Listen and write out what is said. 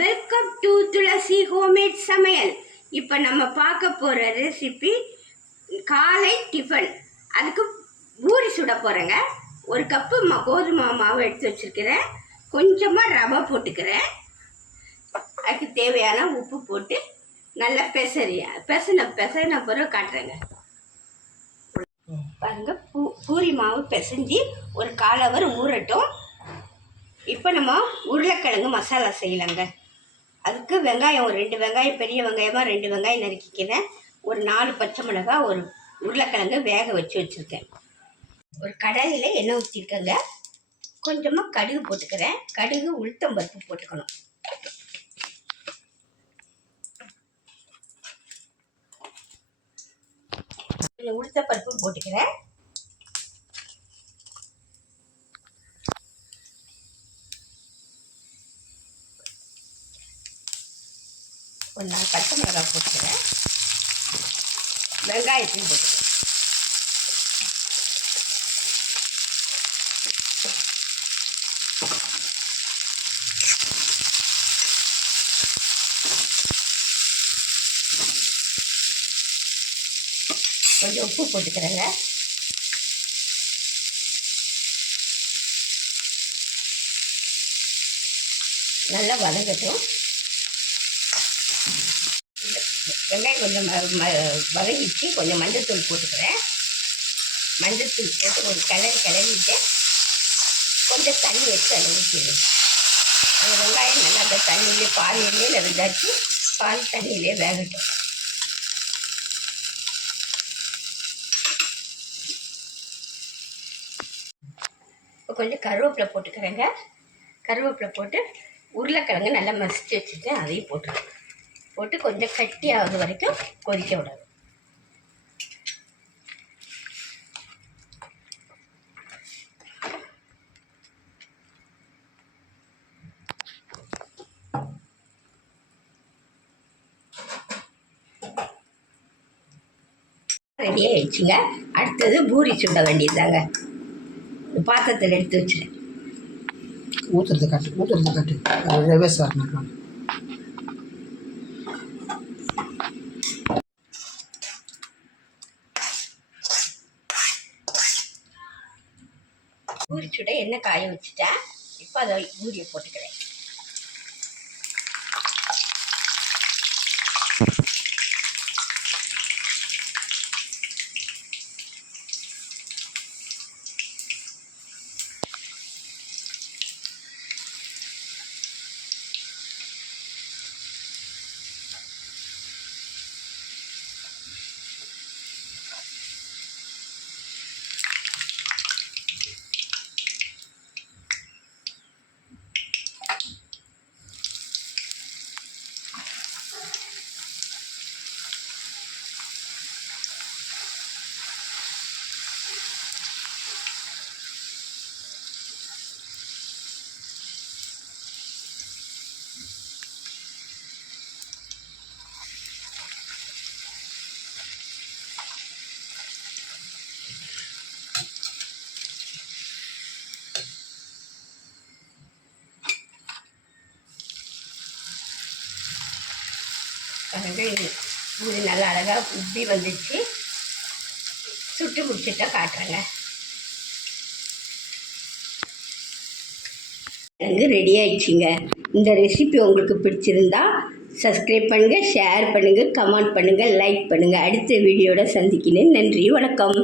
Welcome to Thulasi homemade சமையல். இப்போ நம்ம பார்க்க போகிற ரெசிபி காலை டிஃபன். அதுக்கு பூரி சுட போகிறேங்க. ஒரு கப்பு கோதுமை மாவு எடுத்து வச்சுருக்கிறேன். கொஞ்சமாக ரவை போட்டுக்கிறேன். அதுக்கு தேவையான உப்பு போட்டு நல்லா பெசன பிறகு காட்டுறேங்க. பாருங்க, பூரி மாவு பிசைஞ்சி ஒரு 1/4 ஹவர் ஊறட்டும். இப்போ நம்ம உருளைக்கிழங்கு மசாலா செய்யலாங்க. அதுக்கு வெங்காயம், ஒரு 2 வெங்காயம், பெரிய வெங்காயமாக 2 வெங்காயம் நறுக்கிக்கிறேன். ஒரு 4 பச்சை மிளகாய், ஒரு உருளைக்கிழங்கு வேக வச்சுருக்கேன். ஒரு கடாயில் எண்ணெய் ஊற்றிருக்கேங்க. கொஞ்சமாக கடுகு போட்டுக்கிறேன். கடுகு, உளுத்தம் பருப்பு போட்டுக்கணும். உளுத்த பருப்பு போட்டுக்கிறேன். ஒரு 4 பச்சை மிளகாய் போட்டுக்கிறேன். வெங்காயத்தையும் போட்டுக்கிறேன். கொஞ்சம் உப்பு போட்டுக்கிறேங்க. நல்லா வதங்கட்டும். வெங்காயம் கொஞ்சம் வதங்கிச்சு. கொஞ்சம் மஞ்சள்தூள் போட்டுக்கிறேன். மஞ்சள்தூள் போட்டு ஒரு கிளறிட்டு கொஞ்சம் தண்ணி வச்சு அதை ஊற்றிடுவேன். அந்த வெங்காயம் நல்லா அந்த தண்ணியிலே பாலியிலே நிறைஞ்சாச்சு. பால் தண்ணியிலே வேகட்டும். இப்போ கொஞ்சம் கருவேப்பிலை போட்டுக்கிறேங்க. கருவேப்பிலை போட்டு உருளைக்கிழங்கு நல்லா மசிச்சு வச்சுட்டேன். அதையும் போட்டு கொஞ்சம் கட்டி ஆகுது வரைக்கும் கொதிக்க விடாது. ரெடி ஆயிடுச்சுங்க. அடுத்தது பூரி சுட வேண்டியதாங்க. பாத்திரத்தில் எடுத்து வச்சுருக்கேன். ஊற்றுறது காட்டு ரிவர்ஸ் வரணும். பூரி சுட எண்ணெய் காய வச்சுட்டேன். இப்போ அதை பூரியை போட்டுக்கிறேன். பூரி நல்லா அழகாக உப்பி வந்துச்சு. சுட்டு முடிச்சுட்டா காட்டுறேங்க. எனக்கு ரெடி ஆயிடுச்சுங்க. இந்த ரெசிபி உங்களுக்கு பிடிச்சிருந்தா சப்ஸ்கிரைப் பண்ணுங்கள், ஷேர் பண்ணுங்கள், கமெண்ட் பண்ணுங்கள், லைக் பண்ணுங்கள். அடுத்த வீடியோட சந்திக்கிறேன். நன்றி, வணக்கம்.